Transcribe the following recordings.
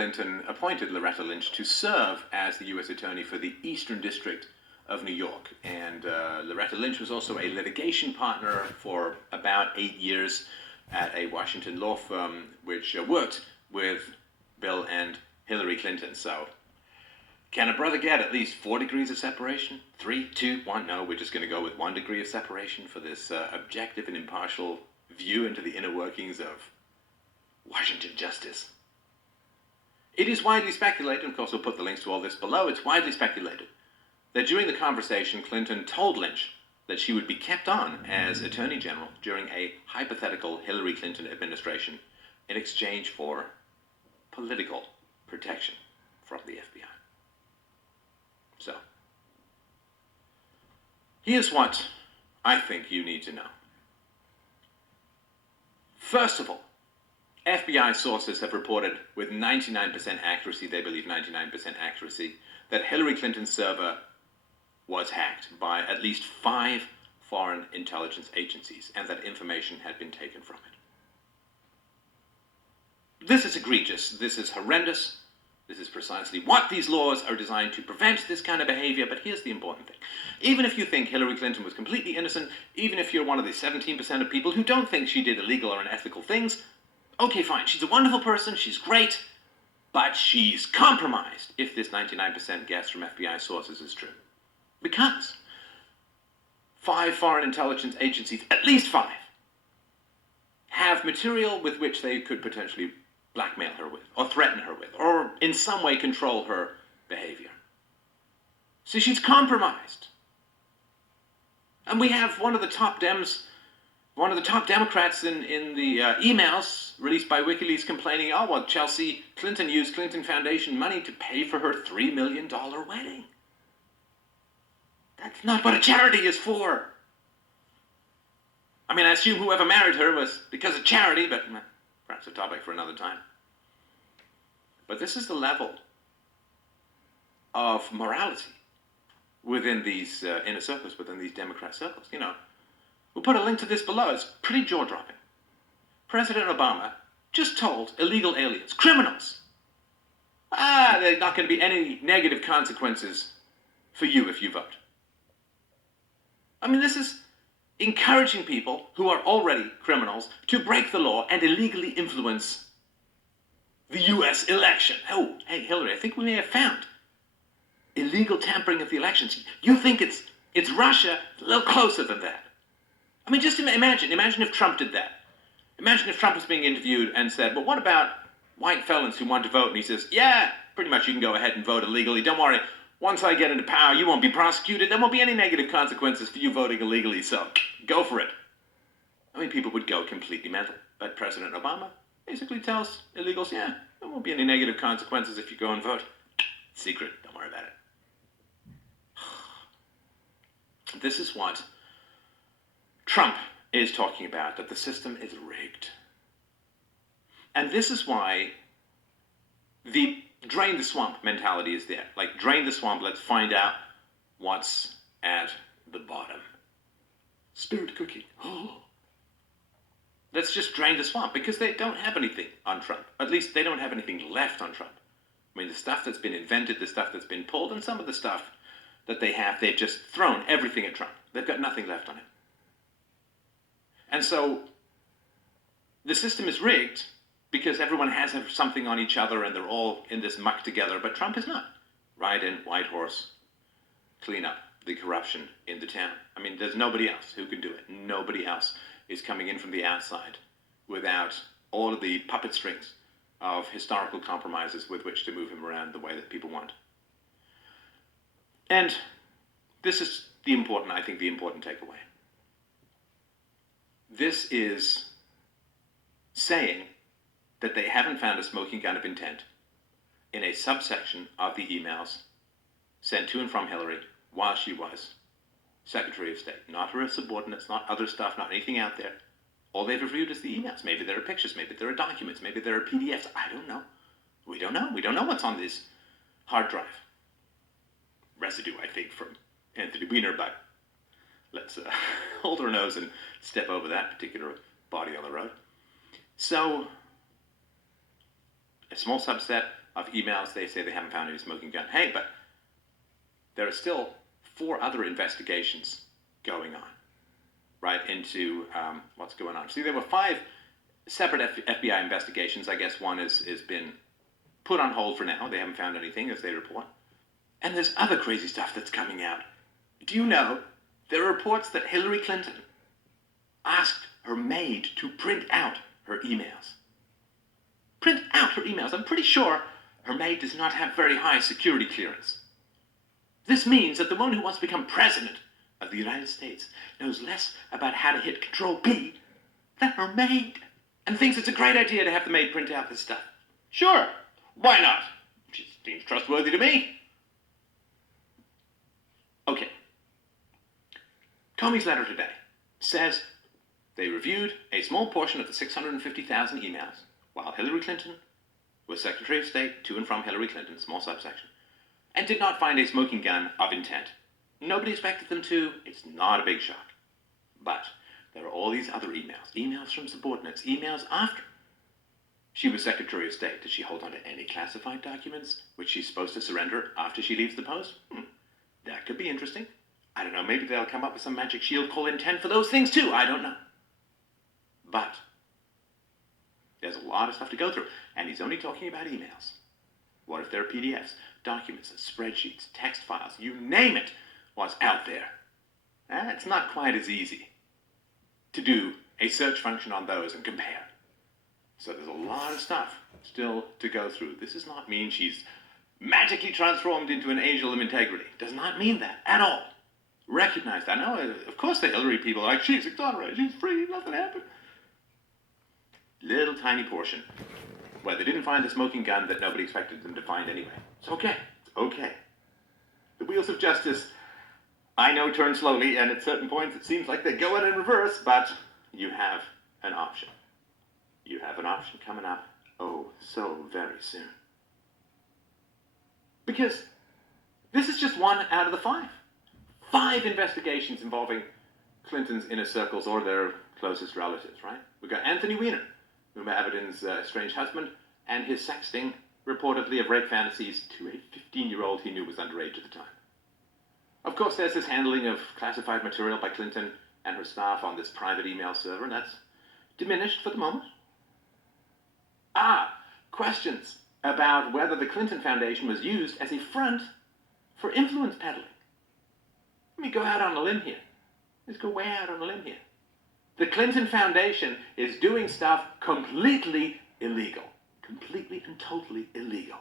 Clinton appointed Loretta Lynch to serve as the U.S. Attorney for the Eastern District of New York. And Loretta Lynch was also a litigation partner for about 8 years at a Washington law firm which worked with Bill and Hillary Clinton. So can a brother get at least 4 degrees of separation? 3, 2, 1? No, we're just going to go with 1 degree of separation for this objective and impartial view into the inner workings of Washington justice. It is widely speculated, of course we'll put the links to all this below, it's widely speculated that during the conversation Clinton told Lynch that she would be kept on as Attorney General during a hypothetical Hillary Clinton administration in exchange for political protection from the FBI. So, here's what I think you need to know. First of all, FBI sources have reported with 99% accuracy, they believe 99% accuracy, that Hillary Clinton's server was hacked by at least 5 foreign intelligence agencies and that information had been taken from it. This is egregious. This is horrendous. This is precisely what these laws are designed to prevent, this kind of behavior. But here's the important thing. Even if you think Hillary Clinton was completely innocent, even if you're one of the 17% of people who don't think she did illegal or unethical things, okay, fine. She's a wonderful person. She's great. But she's compromised if this 99% guess from FBI sources is true. Because 5 foreign intelligence agencies, at least 5, have material with which they could potentially blackmail her with, or threaten her with, or in some way control her behavior. So she's compromised. And we have one of the top Democrats in the emails released by WikiLeaks complaining, oh, well, Chelsea Clinton used Clinton Foundation money to pay for her $3 million wedding. That's not what a charity is for. I mean, I assume whoever married her was because of charity, but perhaps a topic for another time. But this is the level of morality within these inner circles, within these Democrat circles. You know, we'll put a link to this below. It's pretty jaw-dropping. President Obama just told illegal aliens, criminals, there's not going to be any negative consequences for you if you vote. I mean, this is encouraging people who are already criminals to break the law and illegally influence the U.S. election. Oh, hey, Hillary, I think we may have found illegal tampering of the elections. You think it's Russia? A little closer than that. I mean, just imagine if Trump did that. Imagine if Trump was being interviewed and said, well, what about white felons who want to vote? And he says, yeah, pretty much you can go ahead and vote illegally. Don't worry. Once I get into power, you won't be prosecuted. There won't be any negative consequences for you voting illegally, so go for it. I mean, people would go completely mental. But President Obama basically tells illegals, yeah, there won't be any negative consequences if you go and vote. Secret, don't worry about it. This is what Trump is talking about, that the system is rigged. And this is why the drain the swamp mentality is there. Like, drain the swamp, let's find out what's at the bottom. Spirit cookie. Let's just drain the swamp, because they don't have anything on Trump. At least they don't have anything left on Trump. I mean, the stuff that's been invented, the stuff that's been pulled, and some of the stuff that they have, they've just thrown everything at Trump. They've got nothing left on him. And so the system is rigged because everyone has something on each other and they're all in this muck together, but Trump is not. Ride in, white horse, clean up the corruption in the town. I mean, there's nobody else who can do it. Nobody else is coming in from the outside without all of the puppet strings of historical compromises with which to move him around the way that people want. And this is the important takeaway. This is saying that they haven't found a smoking gun of intent in a subsection of the emails sent to and from Hillary while she was Secretary of State. Not her subordinates, not other stuff, not anything out there. All they've reviewed is the emails. Maybe there are pictures, maybe there are documents, maybe there are PDFs. I don't know. We don't know. We don't know what's on this hard drive. Residue, I think, from Anthony Weiner, but let's hold our nose and step over that particular body on the road. So, a small subset of emails. They say they haven't found any smoking gun. Hey, but there are still 4 other investigations going on, right, into what's going on. See, there were 5 separate FBI investigations. I guess one has been put on hold for now. They haven't found anything, as they report. And there's other crazy stuff that's coming out. Do you know there are reports that Hillary Clinton asked her maid to print out her emails? Print out her emails. I'm pretty sure her maid does not have very high security clearance. This means that the one who wants to become president of the United States knows less about how to hit Control-P than her maid, and thinks it's a great idea to have the maid print out this stuff. Sure, why not? She seems trustworthy to me. Okay. Comey's letter today says they reviewed a small portion of the 650,000 emails while Hillary Clinton was Secretary of State to and from Hillary Clinton, small subsection, and did not find a smoking gun of intent. Nobody expected them to. It's not a big shock. But there are all these other emails from subordinates, emails after she was Secretary of State. Does she hold on to any classified documents which she's supposed to surrender after she leaves the post? That could be interesting. I don't know, maybe they'll come up with some magic shield called intent for those things too. I don't know. But there's a lot of stuff to go through, and he's only talking about emails. What if there are PDFs, documents, spreadsheets, text files, you name it, what's out there? It's not quite as easy to do a search function on those and compare. So there's a lot of stuff still to go through. This does not mean she's magically transformed into an angel of integrity. Does not mean that at all. Recognize that. No, of course the Hillary people are like, she's exonerated, she's free, nothing happened. Little tiny portion where they didn't find the smoking gun that nobody expected them to find anyway. It's okay. It's okay. The wheels of justice, I know, turn slowly, and at certain points it seems like they're going in reverse, but you have an option. You have an option coming up, oh, so very soon. Because this is just one out of the 5. 5 investigations involving Clinton's inner circles or their closest relatives, right? We've got Anthony Weiner, Uma Abedin's estranged husband, and his sexting, reportedly, of rape fantasies to a 15-year-old he knew was underage at the time. Of course, there's this handling of classified material by Clinton and her staff on this private email server, and that's diminished for the moment. Questions about whether the Clinton Foundation was used as a front for influence peddling. Let me go out on a limb here. Let's go way out on a limb here. The Clinton Foundation is doing stuff completely illegal. Completely and totally illegal.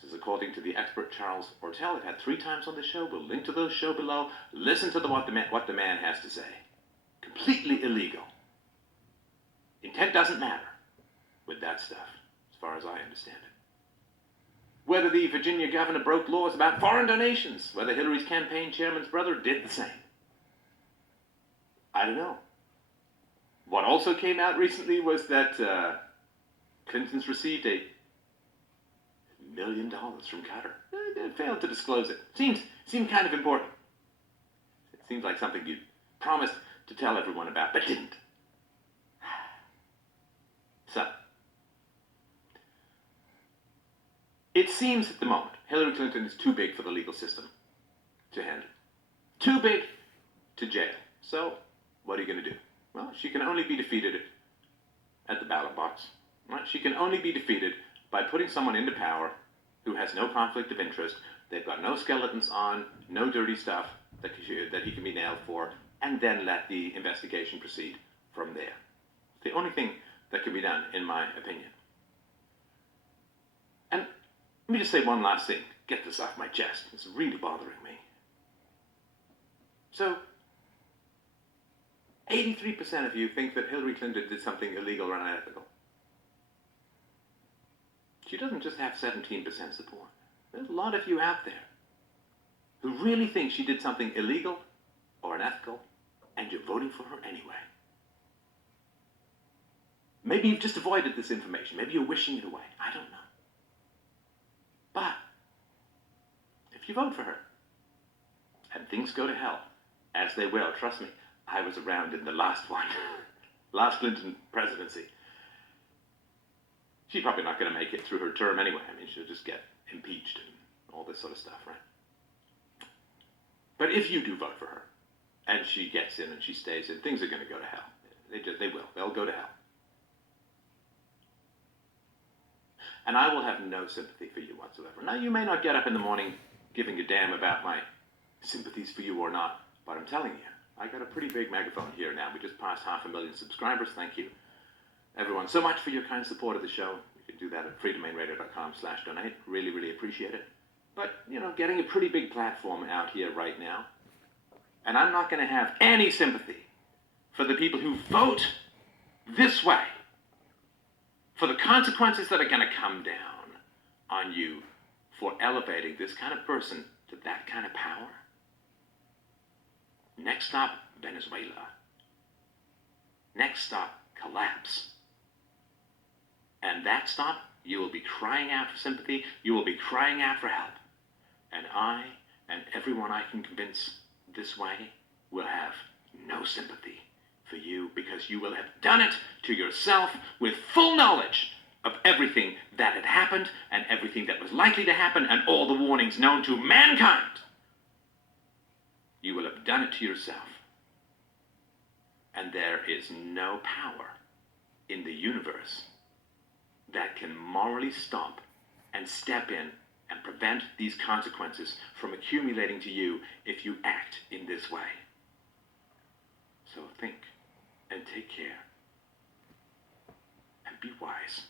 This is according to the expert Charles Ortel. I've had 3 times on the show. We'll link to those show below. Listen to what the man has to say. Completely illegal. Intent doesn't matter with that stuff, as far as I understand it. Whether the Virginia governor broke laws about foreign donations, whether Hillary's campaign chairman's brother did the same. I don't know. What also came out recently was that Clinton's received $1 million from Qatar. They failed to disclose it. Seemed kind of important. It seems like something you promised to tell everyone about, but didn't. So, it seems at the moment Hillary Clinton is too big for the legal system to handle. Too big to jail. So, what are you going to do? Well, she can only be defeated at the ballot box. Right? She can only be defeated by putting someone into power who has no conflict of interest. They've got no skeletons on, no dirty stuff that he can be nailed for, and then let the investigation proceed from there. It's the only thing that can be done, in my opinion. And let me just say one last thing. Get this off my chest. It's really bothering me. So, 83% of you think that Hillary Clinton did something illegal or unethical. She doesn't just have 17% support. There's a lot of you out there who really think she did something illegal or unethical, and you're voting for her anyway. Maybe you've just avoided this information. Maybe you're wishing it away. I don't know. But if you vote for her, and things go to hell, as they will, trust me, I was around in the last one, last Clinton presidency. She's probably not going to make it through her term anyway. I mean, she'll just get impeached and all this sort of stuff, right? But if you do vote for her, and she gets in and she stays in, things are going to go to hell. They will. They'll go to hell. And I will have no sympathy for you whatsoever. Now, you may not get up in the morning giving a damn about my sympathies for you or not, but I'm telling you, I got a pretty big megaphone here now. We just passed 500,000 subscribers. Thank you, everyone, so much for your kind support of the show. You can do that at freedomainradio.com/donate. Really, really appreciate it. But, you know, getting a pretty big platform out here right now. And I'm not going to have any sympathy for the people who vote this way, for the consequences that are going to come down on you for elevating this kind of person to that kind of power. Next stop, Venezuela. Next stop, collapse. And that stop, you will be crying out for sympathy. You will be crying out for help. And I, and everyone I can convince this way, will have no sympathy for you, because you will have done it to yourself with full knowledge of everything that had happened and everything that was likely to happen and all the warnings known to mankind. You will have done it to yourself. And there is no power in the universe that can morally stop and step in and prevent these consequences from accumulating to you if you act in this way. So think and take care and be wise.